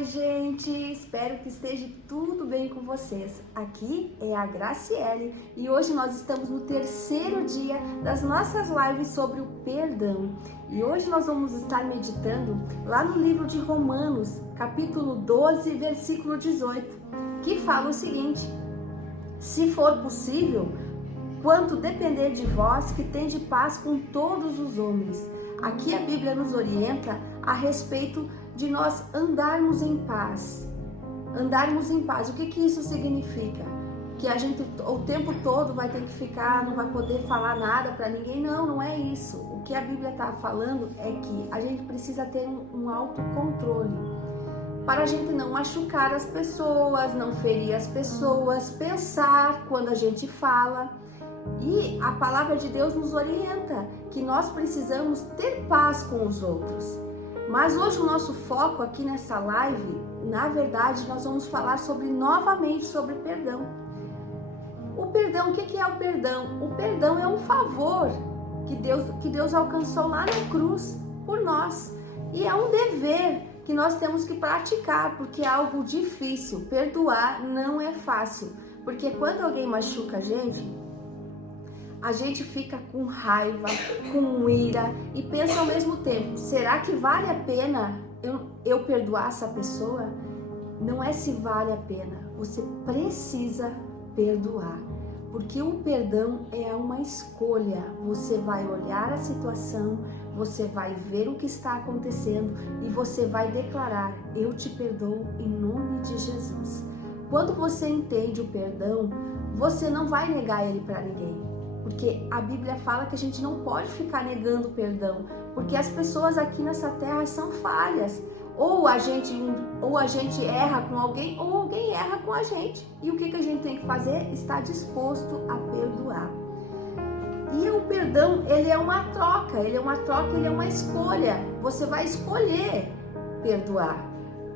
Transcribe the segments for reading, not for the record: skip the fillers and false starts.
Oi, gente! Espero que esteja tudo bem com vocês. Aqui é a Graciele e hoje nós estamos no terceiro dia das nossas lives sobre o perdão. E hoje nós vamos estar meditando lá no livro de Romanos, capítulo 12, versículo 18, que fala o seguinte: se for possível, quanto depender de vós, que tende paz com todos os homens. Aqui a Bíblia nos orienta a respeito de nós andarmos em paz. Andarmos em paz. O que isso significa? Que a gente o tempo todo vai ter que ficar, não vai poder falar nada para ninguém? Não, não é isso. O que a Bíblia está falando é que a gente precisa ter um autocontrole para a gente não machucar as pessoas, não ferir as pessoas, pensar quando a gente fala. E a palavra de Deus nos orienta que nós precisamos ter paz com os outros. Mas hoje o nosso foco aqui nessa live, na verdade, nós vamos falar novamente sobre perdão. O perdão, o que é o perdão? O perdão é um favor que Deus alcançou lá na cruz por nós. E é um dever que nós temos que praticar, porque é algo difícil. Perdoar não é fácil, porque quando alguém machuca a gente fica com raiva, com ira e pensa ao mesmo tempo: será que vale a pena eu perdoar essa pessoa? Não é se vale a pena, você precisa perdoar, porque o perdão é uma escolha. Você vai olhar a situação, você vai ver o que está acontecendo e você vai declarar: eu te perdoo em nome de Jesus. Quando você entende o perdão, você não vai negar ele para ninguém. Porque a Bíblia fala que a gente não pode ficar negando perdão, porque as pessoas aqui nessa terra são falhas. Ou a gente erra com alguém, ou alguém erra com a gente. E o que a gente tem que fazer? Estar disposto a perdoar. E o perdão, ele é uma troca, ele é uma escolha. Você vai escolher perdoar.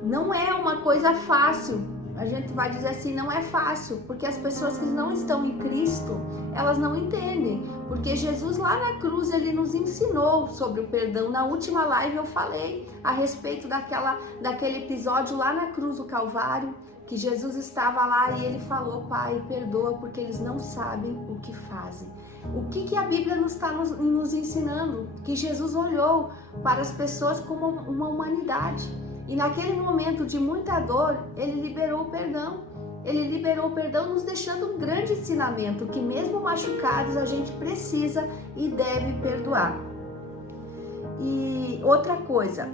Não é uma coisa fácil. A gente vai dizer assim, não é fácil, porque as pessoas que não estão em Cristo, elas não entendem. Porque Jesus lá na cruz, ele nos ensinou sobre o perdão. Na última live eu falei a respeito daquele episódio lá na cruz do Calvário, que Jesus estava lá e ele falou: Pai, perdoa porque eles não sabem o que fazem. O que a Bíblia está nos ensinando? Que Jesus olhou para as pessoas como uma humanidade. E naquele momento de muita dor, ele liberou o perdão. Ele liberou o perdão, nos deixando um grande ensinamento, que mesmo machucados, a gente precisa e deve perdoar. E outra coisa,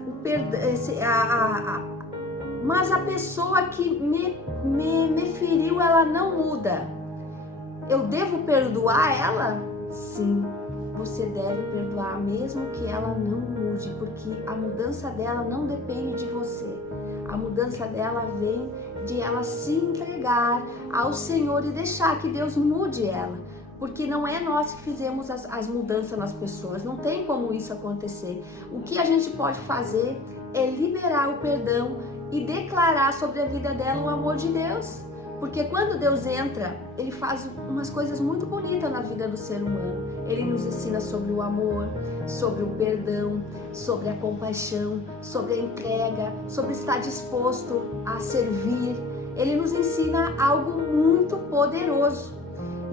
mas a pessoa que me feriu, ela não muda. Eu devo perdoar ela? Sim. Você deve perdoar mesmo que ela não mude, porque a mudança dela não depende de você. A mudança dela vem de ela se entregar ao Senhor e deixar que Deus mude ela. Porque não é nós que fizemos as mudanças nas pessoas, não tem como isso acontecer. O que a gente pode fazer é liberar o perdão e declarar sobre a vida dela o amor de Deus. Porque quando Deus entra, Ele faz umas coisas muito bonitas na vida do ser humano. Ele nos ensina sobre o amor, sobre o perdão, sobre a compaixão, sobre a entrega, sobre estar disposto a servir. Ele nos ensina algo muito poderoso.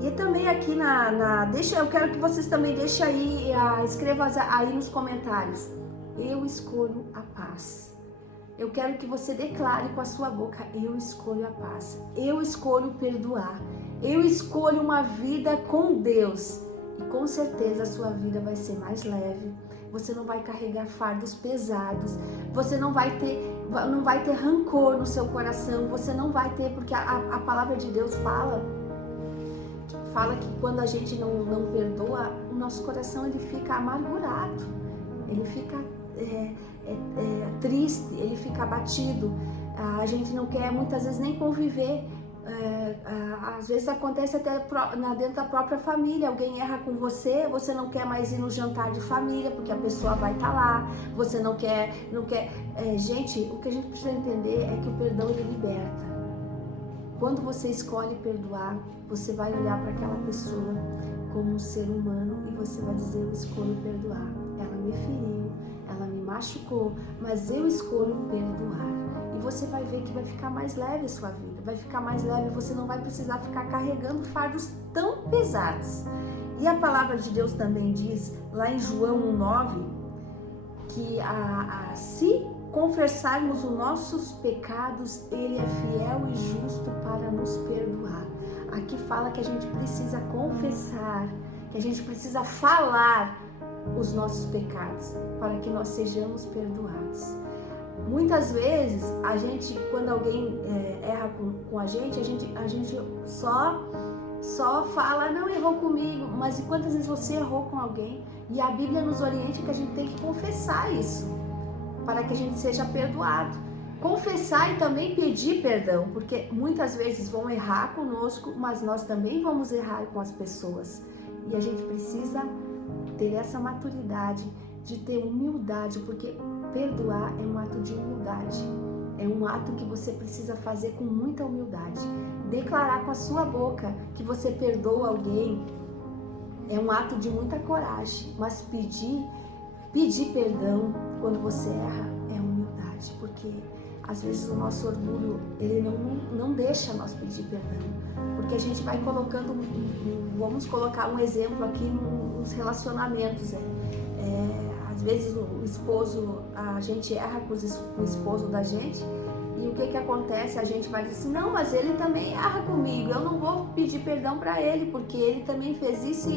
E também aqui eu quero que vocês também deixem aí, escrevam aí nos comentários: eu escolho a paz. Eu quero que você declare com a sua boca: eu escolho a paz, eu escolho perdoar, eu escolho uma vida com Deus. E com certeza a sua vida vai ser mais leve, você não vai carregar fardos pesados, você não vai ter rancor no seu coração, você não vai ter, porque a palavra de Deus fala que quando a gente não perdoa, o nosso coração ele fica amargurado, ele fica triste, ele fica abatido. A gente não quer muitas vezes nem conviver. Às vezes acontece até dentro da própria família. Alguém erra com você, você não quer mais ir no jantar de família porque a pessoa vai estar lá, você não quer. Gente, o que a gente precisa entender é que o perdão ele liberta. Quando você escolhe perdoar, você vai olhar para aquela pessoa como um ser humano e você vai dizer: eu escolho perdoar. Ela me feriu, ela me machucou, mas eu escolho perdoar. E você vai ver que vai ficar mais leve a sua vida, vai ficar mais leve, você não vai precisar ficar carregando fardos tão pesados. E a palavra de Deus também diz, lá em João 1,9, que se confessarmos os nossos pecados, Ele é fiel e justo para nos perdoar. Aqui fala que a gente precisa confessar, que a gente precisa falar os nossos pecados, para que nós sejamos perdoados. Muitas vezes, quando alguém erra com a gente só fala, não, errou comigo, mas e quantas vezes você errou com alguém? E a Bíblia nos orienta que a gente tem que confessar isso, para que a gente seja perdoado. Confessar e também pedir perdão, porque muitas vezes vão errar conosco, mas nós também vamos errar com as pessoas. E a gente precisa ter essa maturidade de ter humildade, porque perdoar é um ato de humildade. É um ato que você precisa fazer com muita humildade. Declarar com a sua boca que você perdoa alguém é um ato de muita coragem, mas pedir perdão quando você erra é humildade, porque às vezes o nosso orgulho, ele não deixa nós pedir perdão, porque a gente vai colocando, vamos colocar um exemplo aqui nos relacionamentos, às vezes o esposo, a gente erra com o esposo da gente, e o que acontece? A gente vai dizer assim, não, mas ele também erra comigo, eu não vou pedir perdão para ele, porque ele também fez isso,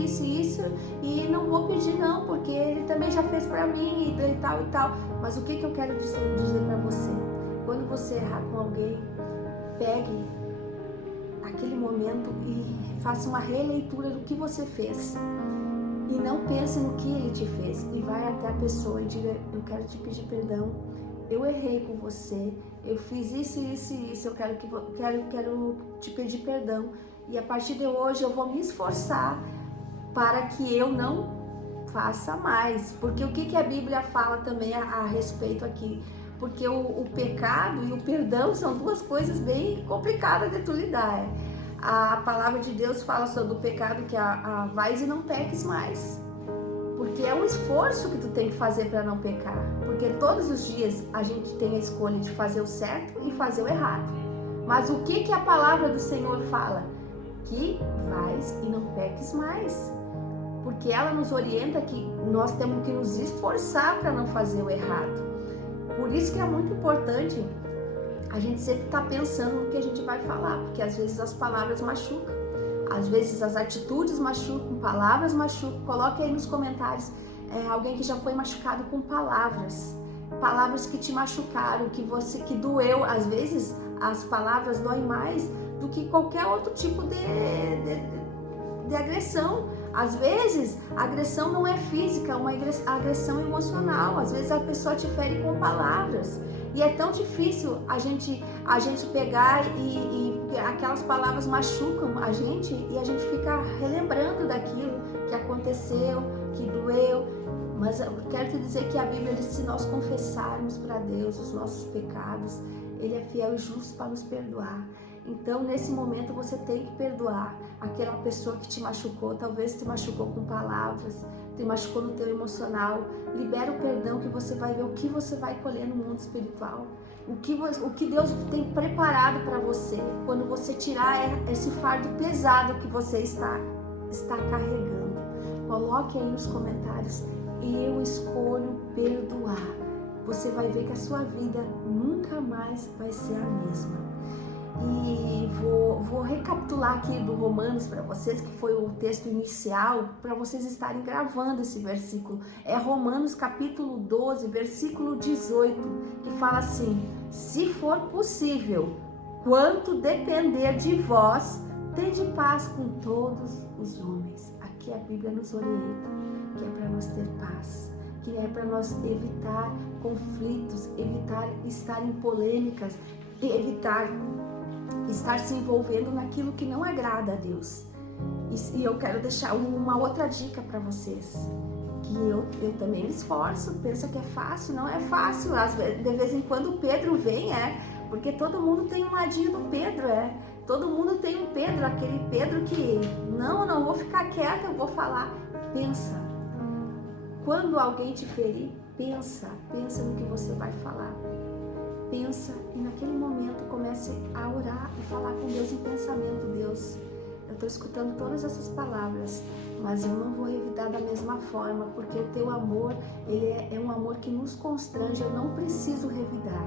e não vou pedir não, porque ele também já fez para mim, e tal e tal. Mas o que eu quero dizer para você? Quando você errar com alguém, pegue aquele momento e faça uma releitura do que você fez. E não pense no que ele te fez. E vai até a pessoa e diga, eu quero te pedir perdão, eu errei com você, eu fiz isso, eu quero te pedir perdão. E a partir de hoje eu vou me esforçar para que eu não faça mais. Porque o que a Bíblia fala também a respeito aqui? Porque o pecado e o perdão são duas coisas bem complicadas de tu lidar. A palavra de Deus fala sobre o pecado que vais e não peques mais. Porque é um esforço que tu tem que fazer para não pecar. Porque todos os dias a gente tem a escolha de fazer o certo e fazer o errado. Mas o que a palavra do Senhor fala? Que vais e não peques mais. Porque ela nos orienta que nós temos que nos esforçar para não fazer o errado. Por isso que é muito importante a gente sempre estar pensando no que a gente vai falar, porque às vezes as palavras machucam, às vezes as atitudes machucam, palavras machucam. Coloque aí nos comentários alguém que já foi machucado com palavras que te machucaram, que doeu. Às vezes as palavras doem mais do que qualquer outro tipo de agressão. Às vezes a agressão não é física, é uma agressão emocional. Às vezes a pessoa te fere com palavras. E é tão difícil a gente pegar e aquelas palavras machucam a gente e a gente fica relembrando daquilo que aconteceu, que doeu. Mas eu quero te dizer que a Bíblia diz que se nós confessarmos para Deus os nossos pecados, Ele é fiel e justo para nos perdoar. Então, nesse momento, você tem que perdoar aquela pessoa que te machucou, talvez te machucou com palavras, te machucou no teu emocional. Libera o perdão que você vai ver o que você vai colher no mundo espiritual. O que Deus tem preparado para você quando você tirar esse fardo pesado que você está carregando. Coloque aí nos comentários, eu escolho perdoar. Você vai ver que a sua vida nunca mais vai ser a mesma. E vou recapitular aqui do Romanos para vocês, que foi o texto inicial, para vocês estarem gravando esse versículo. É Romanos capítulo 12, versículo 18, que fala assim: se for possível, quanto depender de vós, tende paz com todos os homens. Aqui a Bíblia nos orienta que é para nós ter paz, que é para nós evitar conflitos, evitar estar em polêmicas, evitar estar se envolvendo naquilo que não agrada a Deus. E eu quero deixar uma outra dica para vocês, que eu também me esforço. Pensa que é fácil? Não é fácil. De vez em quando o Pedro vem, porque todo mundo tem um ladinho do Pedro, todo mundo tem um Pedro, aquele Pedro que não vou ficar quieta, eu vou falar. Pensa, quando alguém te ferir, pensa no que você vai falar. pensa e naquele momento comece a orar e falar com Deus em pensamento. Deus, eu estou escutando todas essas palavras, mas eu não vou revidar da mesma forma, porque o teu amor, ele é um amor que nos constrange, eu não preciso revidar.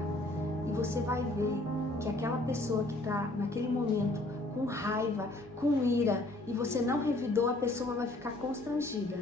E você vai ver que aquela pessoa que está naquele momento com raiva, com ira, e você não revidou, a pessoa vai ficar constrangida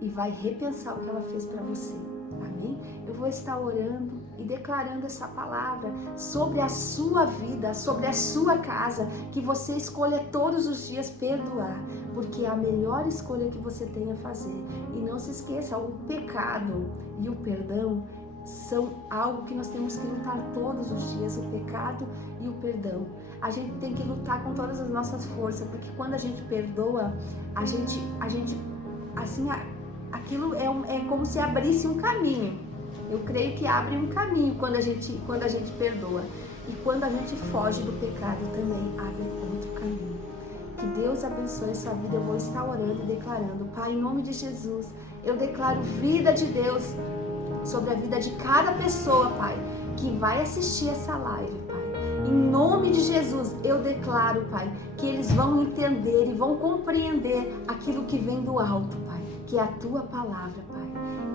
e vai repensar o que ela fez para você. Amém? Eu vou estar orando e declarando essa palavra sobre a sua vida, sobre a sua casa, que você escolha todos os dias perdoar, porque é a melhor escolha que você tem a fazer. E não se esqueça, o pecado e o perdão são algo que nós temos que lutar todos os dias, o pecado e o perdão. A gente tem que lutar com todas as nossas forças, porque quando a gente perdoa, a gente assim, aquilo é como se abrisse um caminho. Eu creio que abre um caminho quando a gente perdoa. E quando a gente foge do pecado também abre outro caminho. Que Deus abençoe sua vida. Eu vou estar orando e declarando. Pai, em nome de Jesus, eu declaro vida de Deus sobre a vida de cada pessoa, Pai, que vai assistir essa live, Pai. Em nome de Jesus, eu declaro, Pai, que eles vão entender e vão compreender aquilo que vem do alto, Pai, que é a Tua palavra, Pai.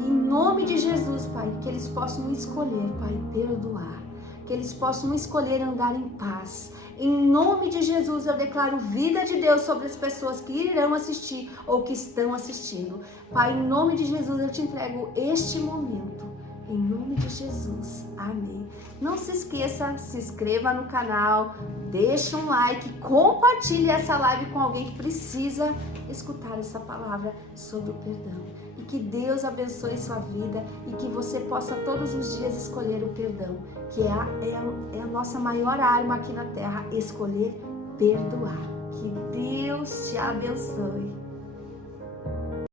Em nome de Jesus, Pai, que eles possam escolher, Pai, perdoar. Que eles possam escolher andar em paz. Em nome de Jesus, eu declaro vida de Deus sobre as pessoas que irão assistir ou que estão assistindo. Pai, em nome de Jesus, eu te entrego este momento. Em nome de Jesus. Amém. Não se esqueça, se inscreva no canal, deixa um like, compartilhe essa live com alguém que precisa escutar essa palavra sobre o perdão. E que Deus abençoe sua vida e que você possa todos os dias escolher o perdão, que é a nossa maior arma aqui na terra, escolher perdoar. Que Deus te abençoe.